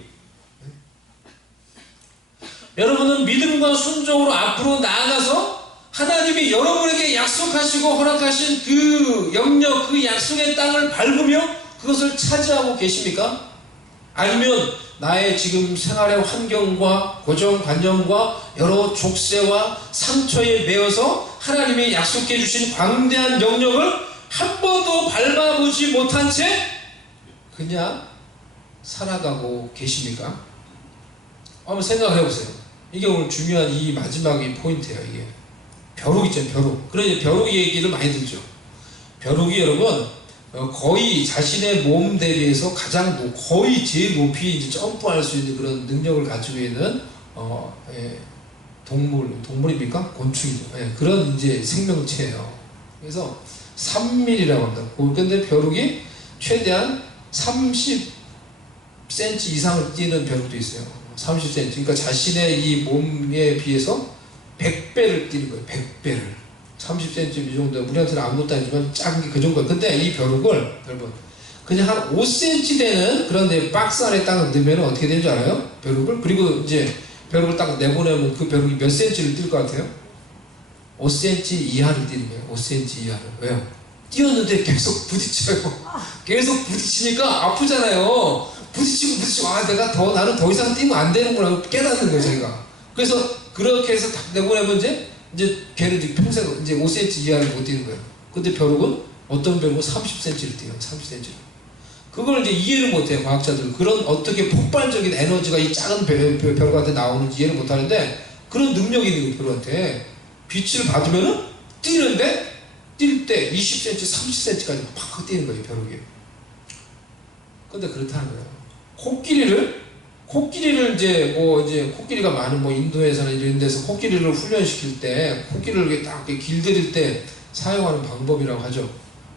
여러분은 믿음과 순종으로 앞으로 나아가서 하나님이 여러분에게 약속하시고 허락하신 그 영역, 그 약속의 땅을 밟으며 그것을 차지하고 계십니까? 아니면 나의 지금 생활의 환경과 고정관념과 여러 족쇄와 상처에 매여서 하나님이 약속해 주신 광대한 영역을 한 번도 밟아보지 못한 채 그냥 살아가고 계십니까? 한번 생각을 해보세요. 이게 오늘 중요한 이 마지막의 포인트예요. 이게 벼룩 있죠, 벼룩. 그러니 벼룩 얘기를 많이 듣죠. 벼룩이 여러분 거의 자신의 몸 대비해서 가장 거의 제일 높이 이제 점프할 수 있는 그런 능력을 가지고 있는 동물입니까? 곤충이죠. 그런 이제 생명체예요. 그래서 3mm라고 합니다. 근데 벼룩이 최대한 30cm 이상을 뛰는 벼룩도 있어요. 30cm. 그러니까 자신의 이 몸에 비해서 100배를 뛰는 거예요. 100배를. 30cm 이 정도, 우리한테는 아무것도 아니지만 작은 게 그 정도예요. 근데 이 벼룩을, 여러분, 그냥 한 5cm 되는 그런 데 박스 안에 딱 넣으면 어떻게 되는 줄 알아요? 벼룩을? 그리고 이제 벼룩을 딱 내보내면 그 벼룩이 몇 cm를 뛸 것 같아요? 5cm 이하를 뛰는 거예요. 5cm 이하를. 왜요? 뛰었는데 계속 부딪혀요. 계속 부딪히니까 아프잖아요. 부딪히고, 나는 더 이상 뛰면 안 되는구나 깨닫는 거예요, 자기가. 그래서 그렇게 해서 딱 내보내면 이제 걔는 이제 평생 이제 5cm 이하를 못 뛰는 거예요. 근데 벼룩은 어떤 벼룩은 30cm를 뛰어요. 30cm. 그걸 이제 이해를 못해요, 과학자들은. 그런 어떻게 폭발적인 에너지가 이 작은 벼룩한테 나오는지 이해를 못하는데 그런 능력이 있는 벼룩한테 빛을 받으면은 뛰는데 뛸 때 20cm, 30cm까지 팍 뛰는 거예요, 벼룩이. 근데 그렇다는 거예요. 코끼리를 이제 코끼리가 많은 인도에서는 이런 데서 코끼리를 훈련시킬 때 코끼리를 이렇게 딱 길들일 때 사용하는 방법이라고 하죠.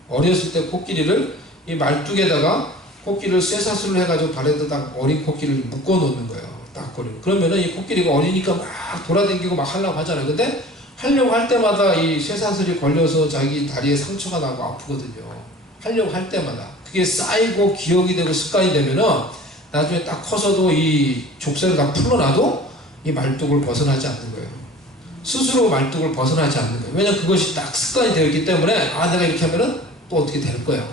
어렸을 때 코끼리를 이 말뚝에다가 코끼리를 쇠사슬로 해가지고 발에다 딱 어린 코끼리를 묶어 놓는 거예요. 딱 거리로. 그러면은 이 코끼리가 어리니까 막 돌아다니고 막 하려고 하잖아요. 근데 하려고 할 때마다 이 쇠사슬이 걸려서 자기 다리에 상처가 나고 아프거든요. 하려고 할 때마다. 그게 쌓이고 기억이 되고 습관이 되면은 나중에 딱 커서도 이 족쇄를 다 풀어놔도 이 말뚝을 벗어나지 않는 거예요. 스스로 말뚝을 벗어나지 않는 거예요. 왜냐면 그것이 딱 습관이 되어 있기 때문에 내가 이렇게 하면은 또 어떻게 될 거야.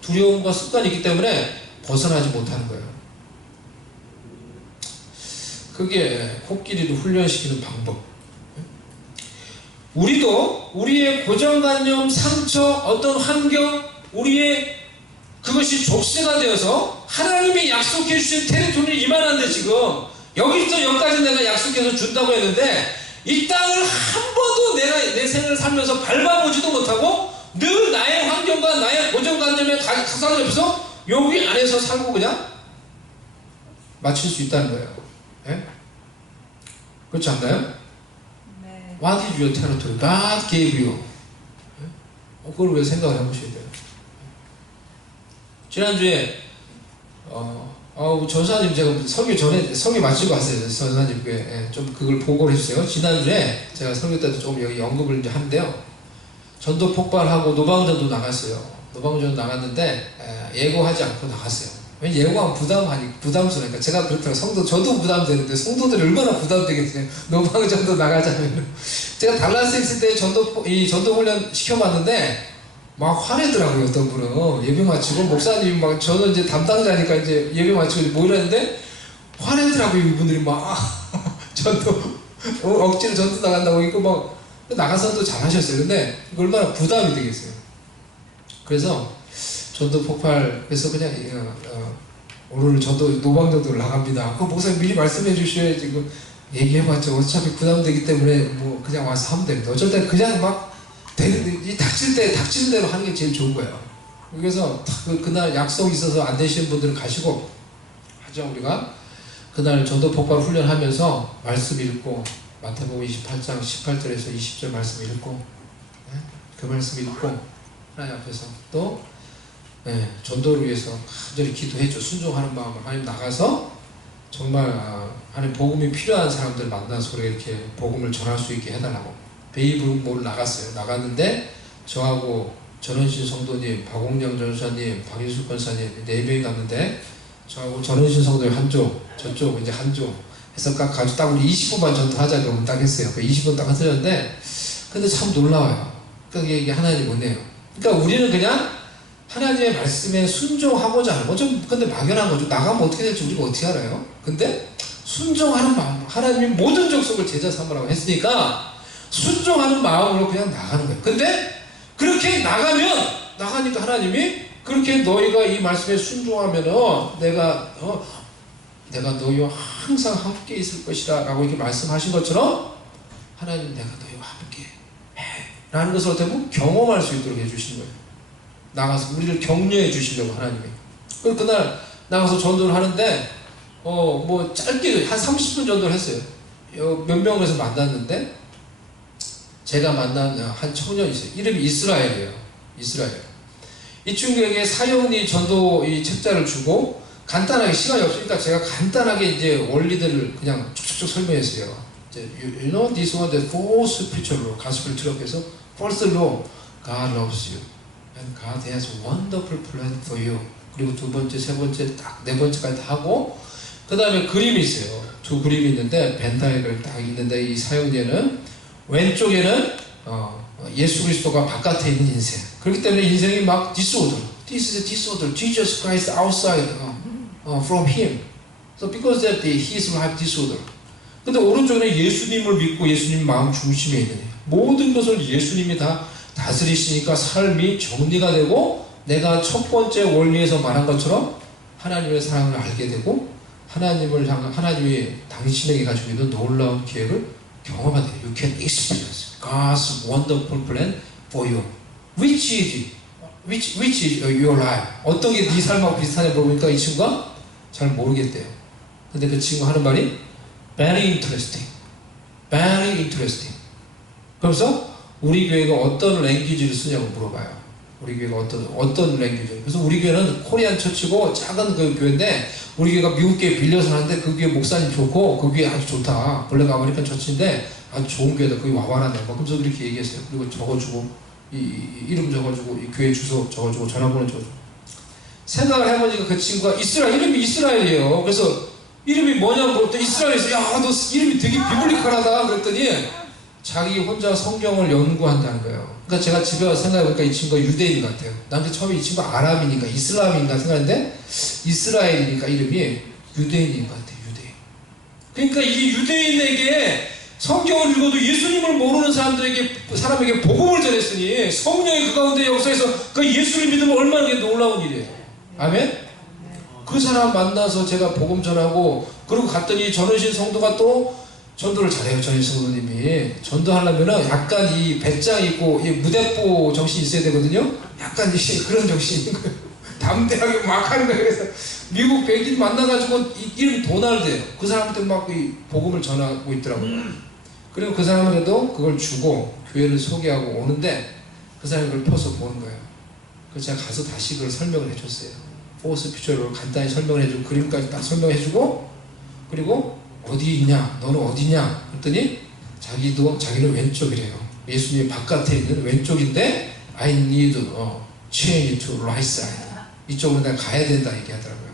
두려움과 습관이 있기 때문에 벗어나지 못하는 거예요. 그게 코끼리를 훈련시키는 방법. 우리도 우리의 고정관념, 상처, 어떤 환경, 우리의 그것이 족쇄가 되어서 하나님이 약속해 주신 테리토리는 이만한데 지금 여기부터 여기까지 내가 약속해서 준다고 했는데 이 땅을 한 번도 내가 내 생을 살면서 밟아보지도 못하고 늘 나의 환경과 나의 고정관념에 가상을 옆에서 여기 안에서 살고 그냥 마칠 수 있다는 거예요. 예? 그렇지 않나요? 네. What is your territory? God gave you. 그걸 왜 생각을 해보셔야 돼요? 지난주에 전사님 제가 설교 마치고 왔어요. 전사님께 예, 좀 그걸 보고를 해주세요. 지난주에 제가 설교 때도 좀 여기 언급을 이제 하는데요. 전도 폭발하고 노방전도 나갔어요. 노방전도 나갔는데 예고하지 않고 나갔어요. 왜 예고하면 부담스러우니까. 제가 그렇더라고요. 저도 부담되는데 성도들이 얼마나 부담되겠어요. 노방전도 나가자면. 제가 달라스에 있을 때 전도 훈련 시켜봤는데 막 화내더라고요. 어떤 분은 예배 마치고 목사님이 막 저는 이제 담당자니까 이제 예배 마치고 뭐 이랬는데 화내더라고요. 이분들이 막 전도 억지로 전도 나간다고 이거 막 나가서도 잘하셨어요. 근데 얼마나 부담이 되겠어요. 그래서 전도 폭발해서 그냥 오늘 저도 노방전도를 나갑니다. 그 목사님 미리 말씀해 주셔야지. 지금 얘기해봤죠. 어차피 부담되기 때문에 뭐 그냥 와서 하면 됩니다. 어쩔 때 그냥 막 되는데 이 닥치는 대로 하는 게 제일 좋은 거예요. 그래서 그날 약속이 있어서 안 되시는 분들은 가시고 하죠. 우리가 그날 전도 폭발 훈련하면서 말씀 읽고 마태복음 28장 18절에서 20절 말씀 읽고 그 말씀 읽고 하나님 앞에서 또 전도를 위해서 간절히 기도했죠. 순종하는 마음으로 하나님 나가서 정말 하나님 복음이 필요한 사람들 만나서 우리가 이렇게 복음을 전할 수 있게 해달라고 베이브몰 나갔어요. 나갔는데 저하고 전원신 성도님, 박홍영 전사님, 박인숙 권사님 4명이 갔는데 저하고 전원신 성도님 한쪽, 저쪽 이제 한쪽 해서 가지고 딱 우리 20분만 전도하자고 딱 했어요. 그 20분 딱 하셨는데 근데 참 놀라워요. 그러니까 이게 하나님 은혜예요. 그러니까 우리는 그냥 하나님의 말씀에 순종하고자 하는 거. 좀 근데 막연한 거죠. 나가면 어떻게 될지 우리가 어떻게 알아요? 근데 순종하는 마음, 하나님이 모든 족속을 제자 삼으라고 했으니까 순종하는 마음으로 그냥 나가는 거예요. 근데 그렇게 나가니까 하나님이 그렇게 너희가 이 말씀에 순종하면은 내가 너희와 항상 함께 있을 것이다 라고 이렇게 말씀하신 것처럼 하나님 내가 너희와 함께 해 라는 것을 어떻게 보면 경험할 수 있도록 해주시는 거예요. 나가서 우리를 격려해 주시려고 하나님이. 그날 나가서 전도를 하는데 뭐 짧게 한 30분 전도를 했어요. 몇 명에서 만났는데 제가 만난 한 청년이 있어요. 이름이 이스라엘이에요. 이스라엘. 이 친구에게 사형리 전도 이 책자를 주고 간단하게 시간이 없으니까 제가 간단하게 이제 원리들을 그냥 쭉쭉쭉 설명했어요. 이제 you know this one, the four spiritual law, gospel 트럭에서 first law, God loves you, and God has a wonderful plan for you. 그리고 두 번째, 세 번째, 딱 네 번째까지 다 하고 그 다음에 그림이 있어요. 두 그림이 있는데 벤다이를 딱 있는데 이 사형제는 왼쪽에는 예수 그리스도가 바깥에 있는 인생. 그렇기 때문에 인생이 막 disorder. This is a disorder. Jesus Christ outside from him. So because that his life disorder. 근데 오른쪽에는 예수님을 믿고 예수님 마음 중심에 있는 모든 것을 예수님이 다 다스리시니까 삶이 정리가 되고 내가 첫 번째 원리에서 말한 것처럼 하나님의 사랑을 알게 되고 하나님이 당신에게 가지고 있는 놀라운 계획을 경험하게 돼요. You can experience God's wonderful plan for you. Which is your life? 어떤 게 네 삶하고 비슷하냐 물어보니까 이 친구가 잘 모르겠대요. 근데 그 친구 하는 말이 very interesting. very interesting. 그래서 우리 교회가 어떤 랭귀지를 쓰냐고 물어봐요. 우리 교회가 어떤 랭귀지. 그래서 우리 교회는 코리안 처치고 작은 그 교회인데 우리 교회가 미국 교회 빌려서 하는데 그 교회 목사님 좋고 그 교회 아주 좋다. 블랙 아메리칸 처치인데 아주 좋은 교회다. 거기 와봐라네. 그래서 그렇게 얘기했어요. 그리고 적어주고 이름 적어주고 이 교회 주소 적어주고 전화번호 적어주고. 생각을 해보니까 그 친구가 이름이 이스라엘이에요. 그래서 이름이 뭐냐고 또 이스라엘에서 야 너 이름이 되게 비블리컬하다 그랬더니 자기 혼자 성경을 연구한다는 거예요. 그러니까 제가 집에 와서 생각해보니까 이 친구가 유대인 같아요. 나한테 처음에 이 친구가 아람이니까 이슬람인가 생각했는데 이스라엘이니까 이름이 유대인인 것 같아요. 유대인. 그러니까 이 유대인에게 성경을 읽어도 예수님을 모르는 사람에게 복음을 전했으니 성령이 그 가운데 역사에서 그 예수를 믿으면 얼마나 놀라운 일이에요. 아멘? 그 사람 만나서 제가 복음 전하고 그리고 갔더니 전원신 성도가 또 전도를 잘해요. 전원신 성도님이 전도하려면은 약간 이 배짱 있고 이 무대뽀 정신이 있어야 되거든요. 약간 그런 정신이 있는 거예요. 담대하게 막 하는 거예요. 그래서 미국 백인 만나가지고 이름이 도날드예요. 그 사람한테 막 이 복음을 전하고 있더라고요. 그리고 그 사람에게도 그걸 주고 교회를 소개하고 오는데 그 사람이 그걸 펴서 보는 거예요. 그래서 제가 가서 다시 그걸 설명을 해줬어요. 포스 피처로 간단히 설명을 해주고 그림까지 딱 설명해주고 그리고 어디 있냐 너는 어디냐 그랬더니 자기는 왼쪽이래요. 예수님이 바깥에 있는 왼쪽인데 I need change to right side 이쪽으로 내가 가야 된다 얘기하더라고요.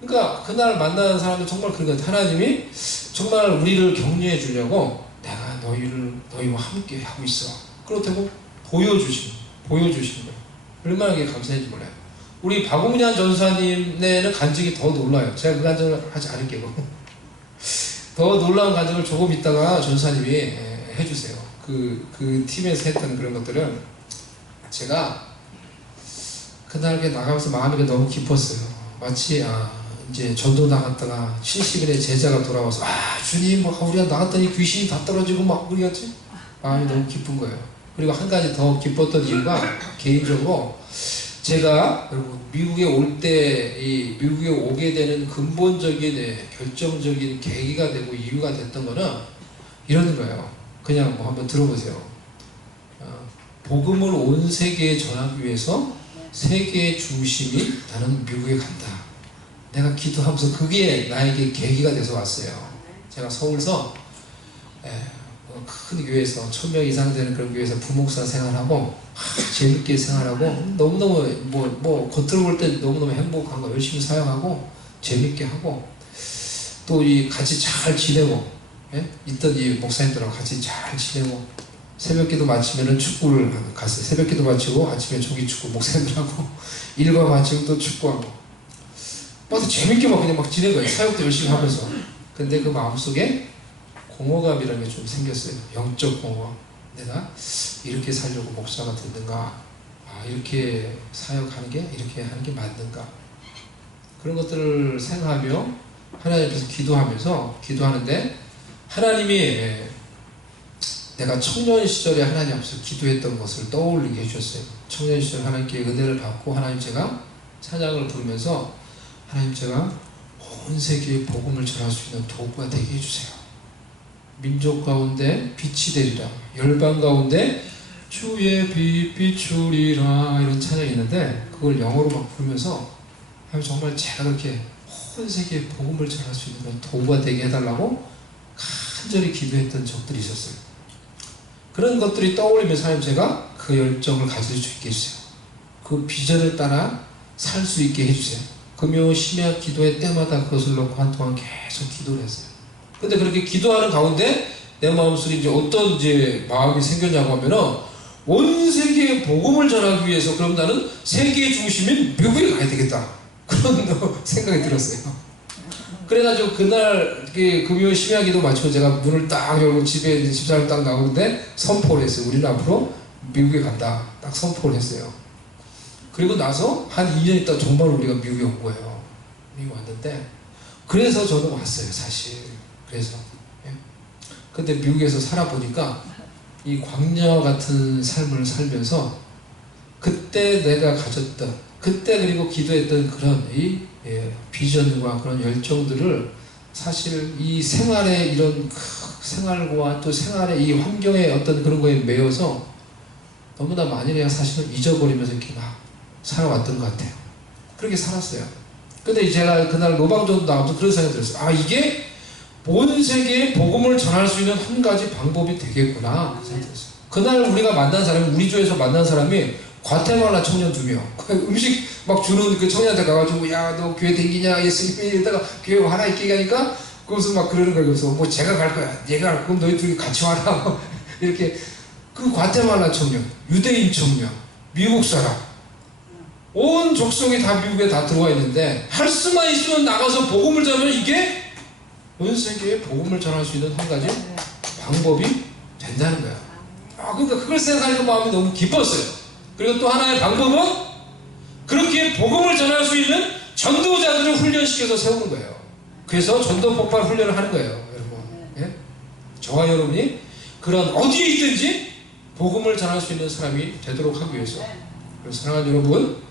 그러니까 그날 만나는 사람들 정말 그런 것 같아요. 하나님이 정말 우리를 격려해 주려고 내가 너희와 함께 하고 있어. 그렇다고 보여주신 거예요. 얼마나 그게 감사한지 몰라요. 우리 박웅년 전사님네는 간증이 더 놀라요. 제가 그 간증을 하지 않을게요. 더 놀라운 간증을 조금 있다가 전사님이 해주세요. 그 팀에서 했던 그런 것들은 제가 그날 나가면서 마음이 너무 깊었어요. 마치 이제 전도 나갔다가 70일에 제자가 돌아와서 주님 우리가 나갔더니 귀신이 다 떨어지고 막 우리 같이 마음이 너무 기쁜 거예요. 그리고 한 가지 더 기뻤던 이유가 개인적으로 제가 여러분 미국에 오게 되는 근본적인 결정적인 계기가 되고 이유가 됐던 거는 이런 거예요. 그냥 한번 들어보세요. 복음을 온 세계에 전하기 위해서 세계의 중심이 나는 미국에 간다. 내가 기도하면서 그게 나에게 계기가 돼서 왔어요. 제가 서울서 큰 교회에서 1000명 이상 되는 그런 교회에서 부목사 생활하고 재밌게 생활하고 너무너무 겉으로 볼 때 너무너무 행복한 거 열심히 사역하고 재밌게 하고 또 같이 잘 지내고 있던 이 목사님들하고 같이 잘 지내고 새벽기도 마치면은 축구를 갔어요. 새벽기도 마치고 아침에 조기축구 목사님들하고 일과 마치고 또 축구하고 재밌게 그냥 지낸 거예요. 사역도 열심히 하면서. 근데 그 마음속에 공허감이라는 게 좀 생겼어요. 영적 공허. 내가 이렇게 살려고 목사가 됐는가? 이렇게 사역하는 게 이렇게 하는 게 맞는가? 그런 것들을 생각하며 하나님 앞에서 기도하는데 하나님이 내가 청년 시절에 하나님 앞에서 기도했던 것을 떠올리게 해주셨어요. 청년 시절 하나님께 은혜를 받고 하나님 제가 찬양을 부르면서 하나님 제가 온 세계에 복음을 전할 수 있는 도구가 되게 해주세요. 민족 가운데 빛이 되리라. 열방 가운데 주의 빛 비추리라. 이런 찬양이 있는데 그걸 영어로 부르면서 하나님 정말 제가 그렇게 온 세계에 복음을 전할 수 있는 그런 도구가 되게 해달라고 간절히 기도했던 적들이 있었어요. 그런 것들이 떠올리면서 하나님 제가 그 열정을 가질 수 있게 해주세요. 그 비전을 따라 살 수 있게 해주세요. 금요 심야 기도회 때마다 그것을 놓고 한동안 계속 기도를 했어요. 근데 그렇게 기도하는 가운데 내 마음속에 어떤 마음이 생겼냐고 하면은 온 세계에 복음을 전하기 위해서 그럼 나는 세계의 중심인 미국에 가야 되겠다. 그런 생각이 들었어요. 그래가지고 그날 금요 심야 기도 마치고 제가 문을 딱 열고 집에 집사람 딱 나오는데 선포를 했어요. 우리는 앞으로 미국에 간다. 딱 선포를 했어요. 그리고 나서 한 2년 있다 정말 우리가 미국에 온 거예요. 미국 왔는데 그래서 저는 왔어요. 사실. 그래서 근데 미국에서 살아보니까 이 광야 같은 삶을 살면서 그때 내가 가졌던 그때 그리고 기도했던 그런 비전과 그런 열정들을 사실 이 생활의 이런 생활과 또 생활의 이 환경의 어떤 그런 거에 매여서 너무나 많이 내가 사실은 잊어버리면서 이렇게 막 살아왔던 것 같아요. 그렇게 살았어요. 근데 제가 그날 노방전도 나와서 그런 생각이 들었어요. 이게 온 세계에 복음을 전할 수 있는 한 가지 방법이 되겠구나 생각이 들었어요. 그날 우리가 만난 사람이 우리 조에서 만난 사람이 과테말라 청년 2명 음식 막 주는 그 청년한테 가가지고 야 너 교회 댕기냐 예수님이 이러다가 교회 하나 있게 가니까 거기서 막 그러는 거예요. 그래서 제가 갈 거야 얘가 갈 거야 너희 둘이 같이 와라 이렇게 그 과테말라 청년 유대인 청년 미국 사람 온 족속이 다 미국에 다 들어와 있는데 할 수만 있으면 나가서 복음을 전하면 이게 온 세계에 복음을 전할 수 있는 한 가지 방법이 된다는 거야. 그러니까 그걸 생각하니까 마음이 너무 기뻤어요. 그리고 또 하나의 방법은 그렇게 복음을 전할 수 있는 전도자들을 훈련시켜서 세우는 거예요. 그래서 전도 폭발 훈련을 하는 거예요. 여러분. 저와 여러분이 그런 어디에 있든지 복음을 전할 수 있는 사람이 되도록 하기 위해서. 그래서 사랑하는 여러분,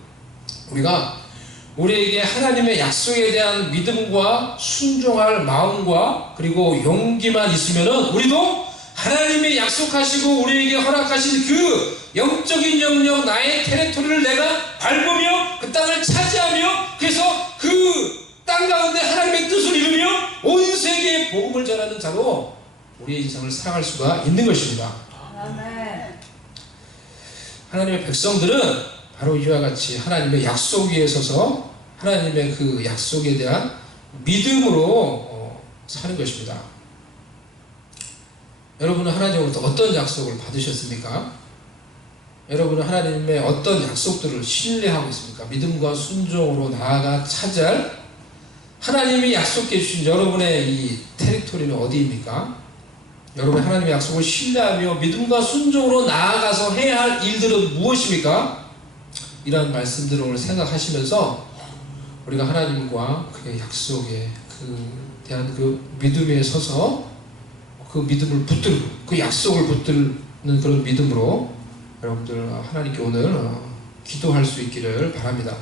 우리에게 하나님의 약속에 대한 믿음과 순종할 마음과 그리고 용기만 있으면은 우리도 하나님이 약속하시고 우리에게 허락하신 그 영적인 영역, 나의 테리토리를 내가 밟으며 그 땅을 차지하며, 그래서 그 땅 가운데 하나님의 뜻을 이루며 온 세계에 복음을 전하는 자로 우리의 인생을 살아갈 수가 있는 것입니다. 하나님의 백성들은 바로 이와 같이 하나님의 약속 위에 서서 하나님의 그 약속에 대한 믿음으로 사는 것입니다. 여러분은 하나님으로부터 어떤 약속을 받으셨습니까? 여러분은 하나님의 어떤 약속들을 신뢰하고 있습니까? 믿음과 순종으로 나아가 차지할 하나님이 약속해 주신 여러분의 이 테리토리는 어디입니까? 여러분이 하나님의 약속을 신뢰하며 믿음과 순종으로 나아가서 해야 할 일들은 무엇입니까? 이러한 말씀들을 오늘 생각하시면서 우리가 하나님과 그의 약속에 대한 그 믿음 위에 서서 그 믿음을 붙들고 그 약속을 붙드는 그런 믿음으로 여러분들 하나님께 오늘 기도할 수 있기를 바랍니다.